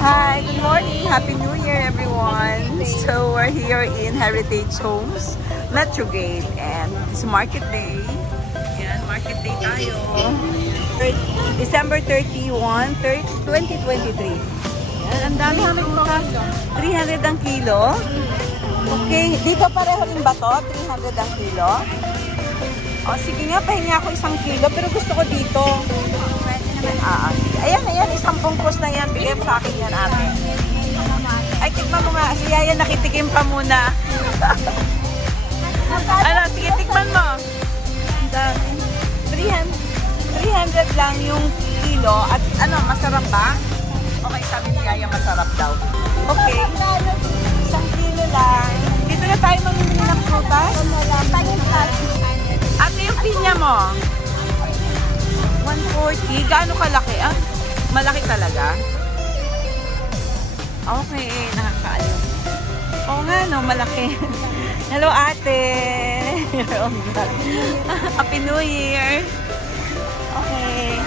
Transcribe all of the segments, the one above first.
Hi, good morning. Happy New Year, everyone. So we're here in Heritage Homes, Metrogate, and it's Market Day. Yan, Market Day tayo. December 31, 2023. Yan, ang dami ito. 300 ang kilo. Okay, dito pareho rin ba to? 300 ang kilo? O, sige nga, pahinga ako 1 kilo, pero gusto ko dito. Ayan, isang bungkus na yan. Bigay mo sa akin yan, ate. Ay, tikman mo nga. Si Yaya nakitikim pa muna. Ano, sige, tikman mo. 300 lang yung kilo. At ano, masarap ba? Okay, sabi ni Yaya, masarap daw. Okay. 1 kilo lang. Dito na tayo mamimili ng prutas. Ate, yung pinya mo? 140. Gaano kalaki? Ah, malaki talaga. Okay, nakakaaliw. Oo nga, no, malaki. Hello, ate. Happy New Year. Okay.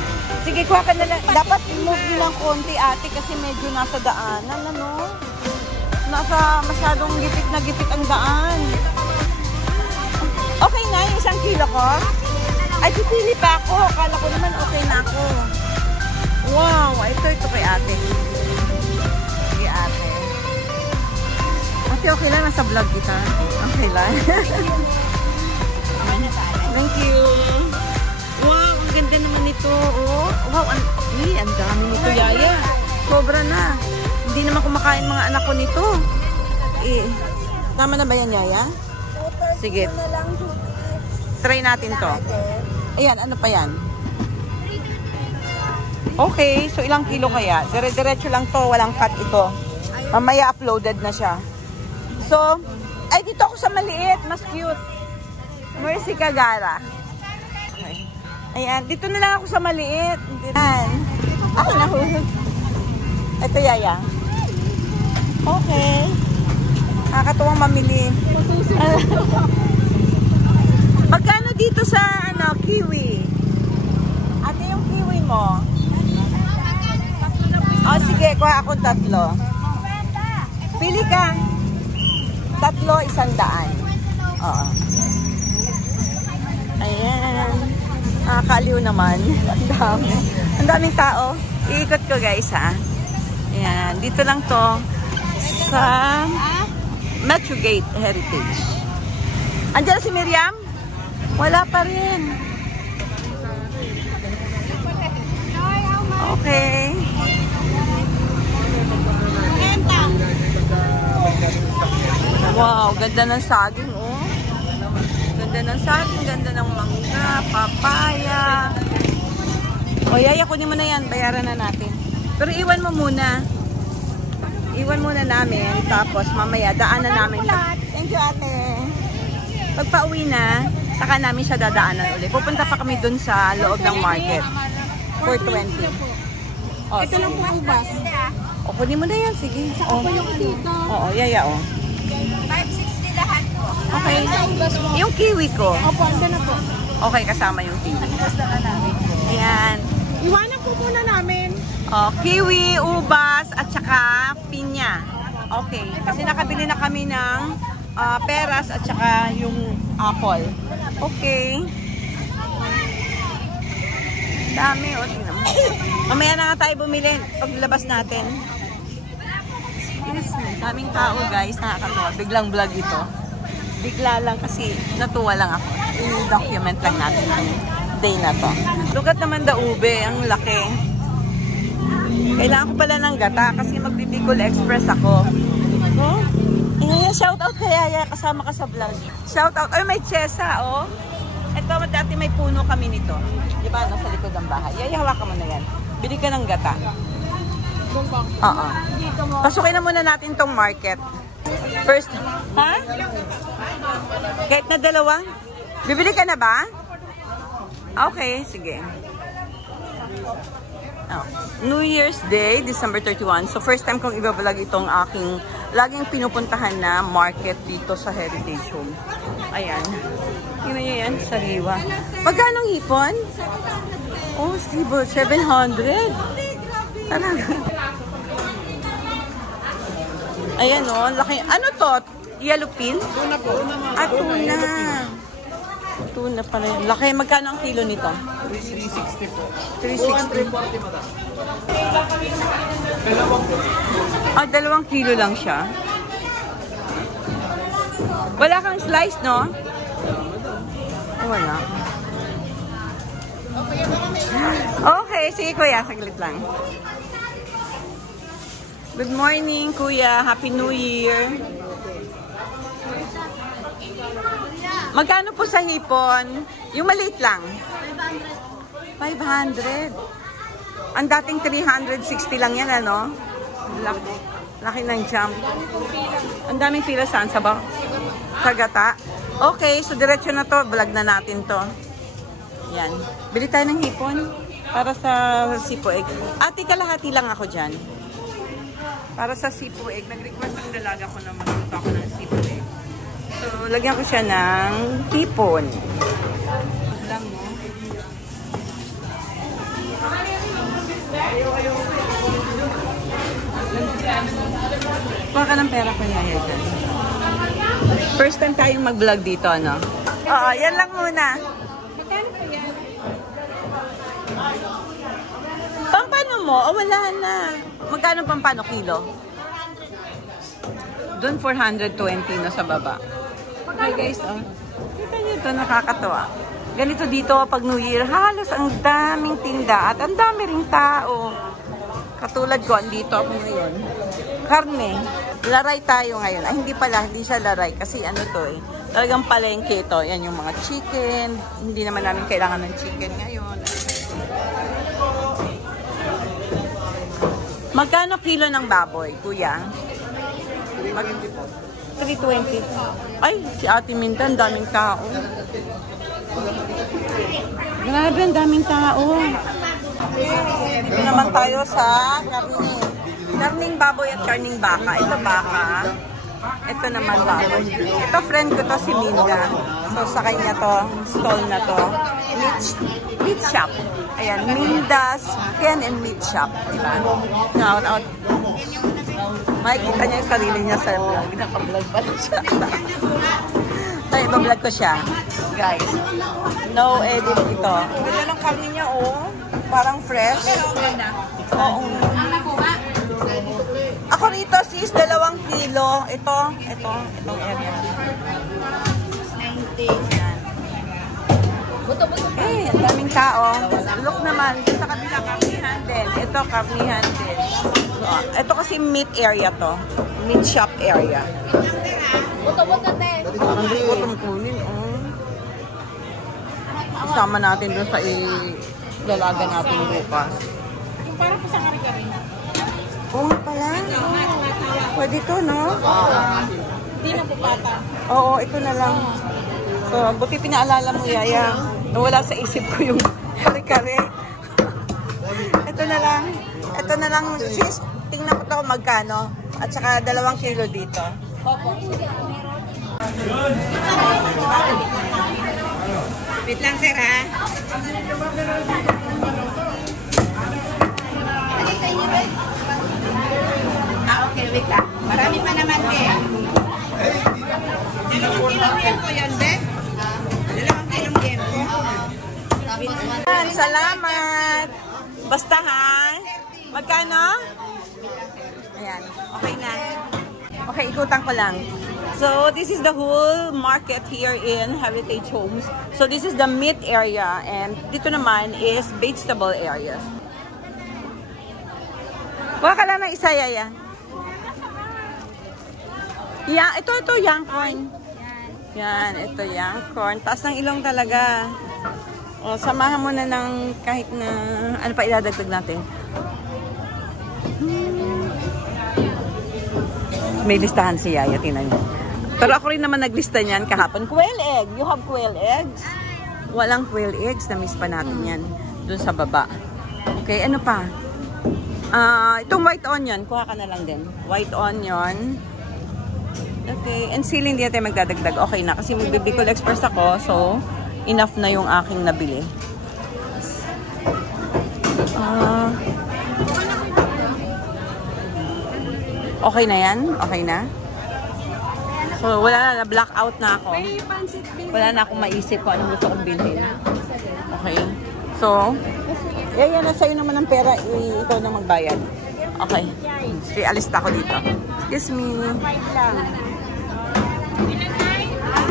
Sige, kuha ka na lang. Dapat move nyo lang konti, ate, kasi medyo nasa daanan, ano? Nasa masyadong gipit na gipit ang daan. Okay na yung 1 kilo ko? Ay, pipili pa ako. Akala ko naman okay na ako. Wow! Ito kay ate. Sige, ate. Ate, okay lang. Nasa vlog kita. Okay lang. Thank you. Wow! Ang ganda naman ito. Oh. Wow! Ang dami nito, Yaya. Sobra na. Hindi naman kumakain mga anak ko nito. Eh, tama na ba yan, Yaya? Sige. Try natin to. Ayan, ano pa yan? Okay, so ilang kilo kaya? Dire-diretso lang to, walang cut ito. Mamaya uploaded na siya. So, ay dito ako sa maliit, mas cute. Mercy Kagara. Okay. Ayan, dito na lang ako sa maliit. Ayan. Ay, nahulog. Ito, Yaya. Okay. Nakakatuwang mamili. Magkano dito sa ano, kiwi? Ate, yung kiwi mo? Oh, sige, kuha ako 3. Pili ka. 3, 100. Oo. Ayan. Nakakaliw naman. Ang dami. Ang daming tao. Iikot ko, guys, ha. Ayan. Dito lang to sa Metrogate Heritage. Andiyan si Miriam? Wala pa rin. Okay. Wow, ganda ng saging, oh. Ganda ng saging, ganda ng mangga, papaya. O, Yaya, kunin mo na yan. Bayaran na natin. Pero iwan mo muna. Iwan muna namin. Tapos, mamaya, daanan namin. Thank you, ate. Pagpa-uwi na, saka namin siya dadaanan ulit. Pupunta pa kami dun sa loob ng market. 420. Oh, ito lang po ubas. O, kunin mo na yan. Sige. Saka po yung dito. Oo, Yaya, o. 560 lahat po. Okay. Yung kiwi ko. Opo, ando na po. Okay, kasama yung kiwi. Ayan. Iwanan po muna namin. O, kiwi, ubas, at saka pinya. Okay. Kasi nakabili na kami ng peras at saka yung apple. Okay. Dami, o. Tingnan mo. Mamaya na nga tayo bumili paglabas natin. Yes, daming tao, guys. Nakakatawa. Biglang vlog ito. Bigla lang kasi natuwa lang ako. I-document lang natin yung day na to. Look at naman the ube. Ang laki. Kailangan ko pala ng gata kasi magbibicol express ako. Oh? Shout out kaya Yaya, kasama ka sa vlog. Shout out. Ay, may chesa, oh. Ito, dati may puno kami nito. Di ba? Nasa likod ng bahay. Yaya, hawakan mo na yan. Bili ka ng gata. Oo. Pasukin na muna natin tong market. First, ha? Kahit na 2? Bibili ka na ba? Okay, sige. Oh. New Year's Day, December 31. So, first time kong i-vlog itong aking laging pinupuntahan na market dito sa Heritage Home. Ayan. Tingnan nyo yan, sariwa. Magkano ang hipon? Oh, 700. Talaga. Ayan o, laki. Ano to? Yellowfin? Tuna po. Tuna. Tuna pala yun. Laki. Magkano ang kilo nito? 360 po. 360. 240 madam. 2 kilo lang siya. Wala kang slice, no? Wala. Okay, sige kuya, saglit lang. Good morning, kuya. Happy New Year. Magkano po sa hipon? Yung maliit lang. 500. Ang dating 360 lang yan, ano? Laki, laki ng jump. Ang daming pila saan? Sa Gata? Okay, so diretso na to. Vlog na natin to. Yan. Bili tayo ng hipon para sa sipo egg. Ate, kalahati lang ako dyan. Para sa sipo egg. Nag-request ang dalaga ko na magluto ako ng sipo egg. So, lagyan ko siya ng hipon. Lang, no? Kuha ka ng pera ko niya. First time tayong mag-vlog dito, no? Oo, yan lang muna. Magkano po yan? Pampano mo? O wala na. Magkano pampano kilo? Doon 420 na sa baba. Okay guys, oh. Kita nyo ito, nakakatawa. Ganito dito pag New Year, halos ang daming tinda at ang dami ring tao. Katulad ko, andito ako ngayon. Karne. Laray tayo ngayon. Ay, hindi pala. Hindi siya laray. Kasi ano to eh. Talagang palengke ito. Yan yung mga chicken. Hindi naman namin kailangan ng chicken ngayon. Magkano kilo ng baboy, kuya? 320. Ay, si Ate Minta, ang daming tao. Grabe, ang daming tao. Dito naman tayo sa karne. Karning baboy at karning baka. Ito baka. Ito naman baboy. Ito friend ko to si Minda. So sa kanya to, stall na to. Meat shop. Ayan, Minda's Chicken and Meat Shop. Diba? Out. Makikita niya yung sarili niya sa vlog. Naka-vlog pala siya. Ay, iba-vlog ko siya. Guys, no edit ito. Ganda ng karne niya, oh. Parang fresh. Oo. Ako rito sis, 2 kilo. Itong area. 90. Yan. Eh, ang daming tao. Look naman, sa kabila, karnihan din. Ito, karnihan din. So, ito kasi meat area to. Meat shop area. Buto-buto te. Ang gusto kong kunin, oh. Isama natin doon sa dalaga natin bukas. Yung parang po sa kari-kari. Oo nga pala. Pwede to, no? Hindi na po pata. Oo, ito na lang. So, buti pinaalala mo, Yaya. Nawala sa isip ko yung kare-kare. Ito na lang. Ito na lang. Sis, tingnan ko to magkano. At saka 2 kilo dito. Opo. Wait lang, sir, ha? Okay, wait lang. Marami pa naman, be. 2 kilong liempo yan, be. 2 kilong liempo. Salamat! Basta, ha? Magkano? Ayan, okay na. Okay, ikutan ko lang. So, this is the whole market here in Heritage Homes. So, this is the meat area and dito naman is vegetable area. Kuha ka lang ng isa, Yaya. Yeah, ito, young corn. Yan, ito young corn. Taas ng ilong talaga. O, samahan mo na ng kahit na, ano pa idadagdag natin? May listahan si Yaya, tingnan niyo. Pero ako rin naman naglista niyan kahapon. Quail egg. You have quail eggs? Walang quail eggs. Na-miss pa natin yan. Doon sa baba. Okay, ano pa? Itong white onion. Kuha ka na lang din. White onion. Okay. And ceiling di natin magdadagdag. Okay na. Kasi mag-Bicol Express ako. So, enough na yung aking nabili. Okay na yan? Okay na? So, wala na. Blackout na ako. Wala na akong maisip kung anong gusto kong bilhin. Okay. So, yan na sa'yo naman ang pera. Ikaw na magbayad. Okay. So, alis na ako dito. Excuse me.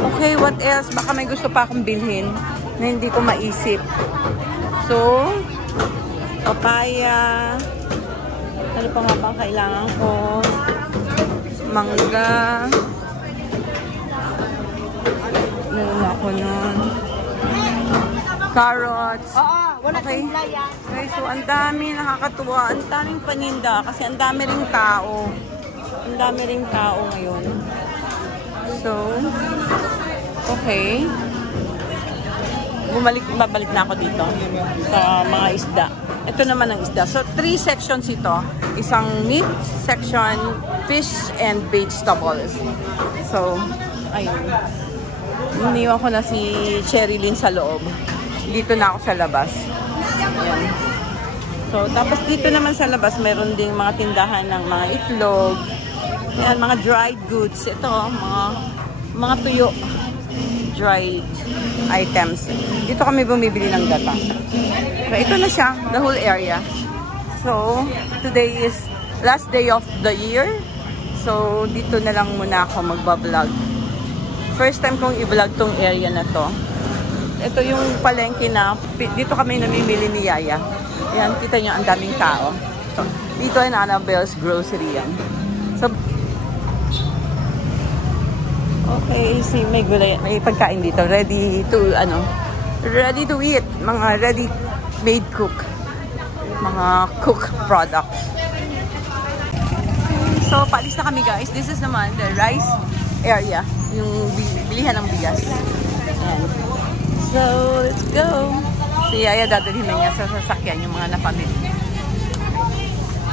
Okay, what else? Baka may gusto pa akong bilhin na hindi ko maisip. So, papaya. Ano pa nga bang kailangan ko? Mangga. Meron ako nun. Carrots. Okay. Okay, so ang dami, nakakatuwa. Ang daming paninda kasi ang dami ring tao. Ang dami ring tao ngayon. So, okay. Babalik na ako dito sa mga isda. Ito naman ang isda. So, 3 sections ito. Isang meat section, fish, and vegetables. So, ayun. Iniwan ko na si Sherilyn sa loob. Dito na ako sa labas. Ayan. So, tapos dito naman sa labas, meron ding mga tindahan ng mga itlog. Ayan, mga dried goods. Ito, mga tuyo. Dried items. Dito kami bumibili ng gata. So, ito na siya, the whole area. So, today is last day of the year. So, dito na lang muna ako magbablog. First time kong i-vlog tong area na to. Ito yung palengke na, dito kami namimili ni Yaya. Ayan, kita nyo, ang daming tao. So, dito ay Annabelle's Grocery yan. So, okay, see, may gulay, may pagkain dito. Ready to eat. Mga ready-made cook. Mga cook products. So, paalis na kami guys. This is naman the rice area. Yung bilihan ng bigas. Ayan. So, let's go. Si Yaya dadalhin na niya sa sasakyan yung mga napamili.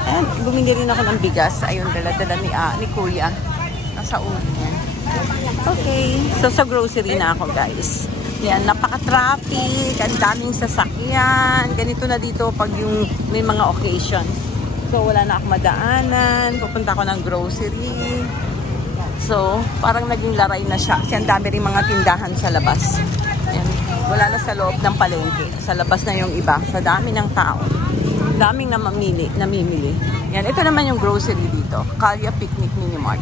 And bumili rin ako ng bigas. Ayun, dala-dala ni Kuya. Nasa ulo niya. Okay. So, sa grocery na ako, guys. Yan, napaka-traffic. Ang daming sasakyan. Ganito na dito pag yung may mga occasions. So, wala na akong madaanan. Pupunta ako ng grocery. So, parang naging laray na siya. Kasi ang dami rin mga tindahan sa labas. Yan. Wala na sa loob ng palengke. Sa labas na yung iba. Sa dami ng tao. Daming namimili. Yan. Ito naman yung grocery dito. Kalya Picnic Mini Mart.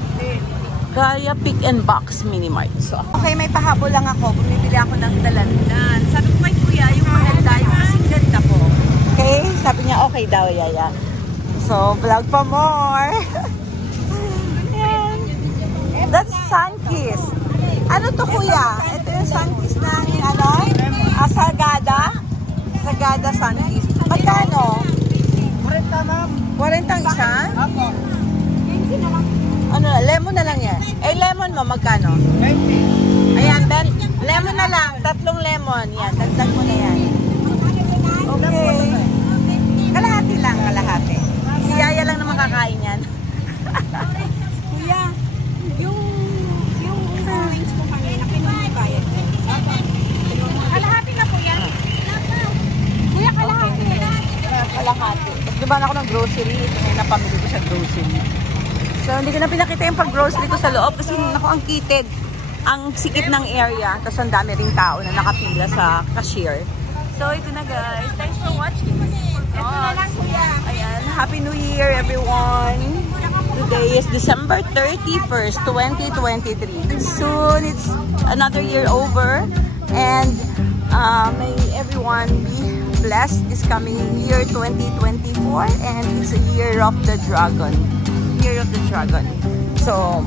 Kaya Pick and Box Mini Mart. So, okay, may pahabol lang ako. Bumibili ako ng dalalunan. Sabi ko kay Kuya, yung maganda, yung kasing ganda po. Okay? Sabi niya, okay daw, Yaya. So, vlog pa more. Yan. That's Sunkiss. Ano to, Kuya? Ito yung Sunkiss ng, Sagada? Sagada Sunkiss. Magkano? 40, ma'am. 40 ang isa? Apo. Ano na, lemon na lang yan. Eh, lemon mo, magkano? 20. Ayan, Ben. Lemon na lang. 3 lemon. Yan, dagdag mo na yan. Okay. Kalahati lang, kalahati. Si Yaya lang na makakain yan. Kuya, yung wings ko kanina, pinagbayad ko. Kalahati na po yan. Kuya, kalahati. Kalahati. Tapos diba na ako ng grocery. Ito na yung napamili ko sa grocery. So, hindi ko na pinakita yung pag-grocery ko sa loob kasi naku, ang kitid. Ang sikip ng area. Tapos ang dami ring tao na nakapila sa cashier. So, ito na guys. Thanks for watching. Ito na lang, Kuya. Ayan. Happy New Year, everyone. Today is December 31st, 2023. Soon, it's another year over. And may everyone be blessed this coming year, 2024. And it's a year of the dragon. Year of the Dragon. So,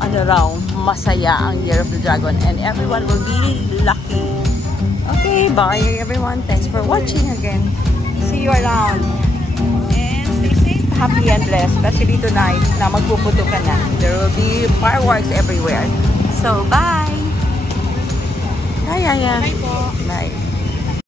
ano raw, masaya ang Year of the Dragon and everyone will be lucky. Okay, bye everyone. Thanks for watching again. See you around. And stay safe, happy and blessed. Especially tonight na magpuputo ka na. There will be fireworks everywhere. So, bye! Bye, Yaya. Bye po. Bye.